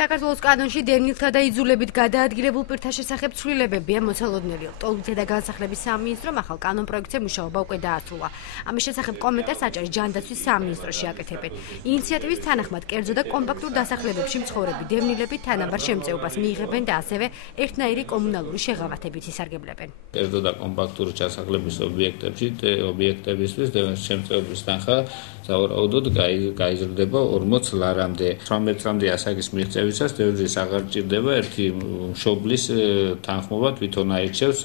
საქართველოს კანონში დევნილთა და იძულებით გადაადგილებულ პირთა შესახებ ცვლილებებია მოცალოდნელი. ტოლობითი და განსახლების სამინისტრომ ახალ კანონ პროექტზე მუშაობა უკვე დაასრულა. ამის შესახებ კომენტარს აჭარის ჯანდაცვის სამინისტროში აკეთებენ. ინიციატივის თანახმად კერძო და კომპაქტურ დასახლებებში მცხოვრები დევნილები თანაბარ შემწეობას მიიღებენ და ასევე ერთნაირი კომუნალური შეღავათებით ისარგებლებენ. კერძო და კომპაქტური დასახლების ობიექტებისთვის დევნის შემწეობის თანხა სავარაუდოდ გაიზრდება 40 ლარამდე. 18 წლამდე ასაკის მიღწევისას დევნის აღარ ჭირდება ერთი მშობლის თანხმობა თვითონ აირჩევს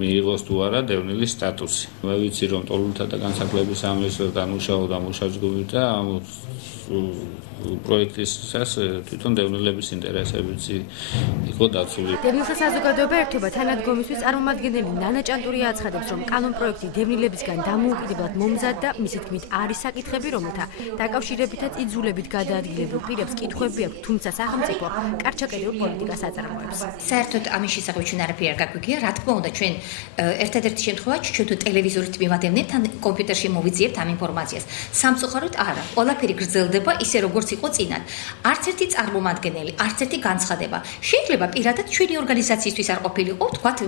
მიიღოს თუ არა დევნილის სტატუსი. მე ვიცი რომ ტოლობითი და განსახლების სამინისტროს დამუშავდა მუშაჯგუფი და ამ პროექტისას თვითონ დევნილების ინტერესებიც იყო დაცული. დევნილთა საზოგადოება ერთობა თანადგომისთვის წარმომადგენელი ნანა ჭანტურია აცხადებს, რომ კანონ პროექტი დევნილებისგან დამოუკიდებლად მომზადდა, მისი თქმით არის საკითხები, რომელთა დაკავშირებითაც იძულებით გადაადგილებულ პირებს კითხვები აქვს, თუმცა სახელმწიფო კარჩაკეტილ პოლიტიკას აწარმოებს. საერთოდ ამის შესახებ ჩვენ არაფერი არ გაგვიგია, რა თქმა უნდა ჩვენ ერთადერთი შემთხვევაა ჩვენ თუ ტელევიზორით მივადევნებთ ან კომპიუტერში მოვიძიებთ ამ ინფორმაციას. სამწუხაროდ არა, ყველაფერი გრძელდება ისე როგორც იყო წინათ. არც ერთი წარმომადგენელი, არც ერთი განცხადება. შეიძლება პირადად ჩვენი ორგანიზაციისთვის არ ყოფილიყო, თქვათ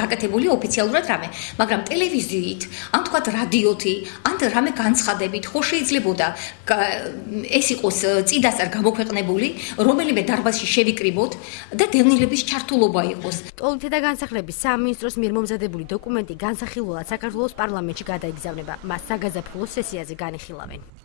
გაკეთებული ოფიციალურად რამე, მაგრამ ტელევიზიით, ან თქვათ რადიოთი, ან რამე განცხადებით, ხო შეიძლებოდა ეს იყოს წინასწარ გამოქვეყნებული, რომელიმე დარბაზში შევიკრიბოთ და დევნილების ჩართულობა იყოს. ტოლობითი და განსახლების სამინისტროს მიერ მომზადებული დოკუმენტი განსახილველად საქართველოს პარლამენტში გადაიგზავნება. მას საგაზაფხულო სესიაზე განიხილავენ.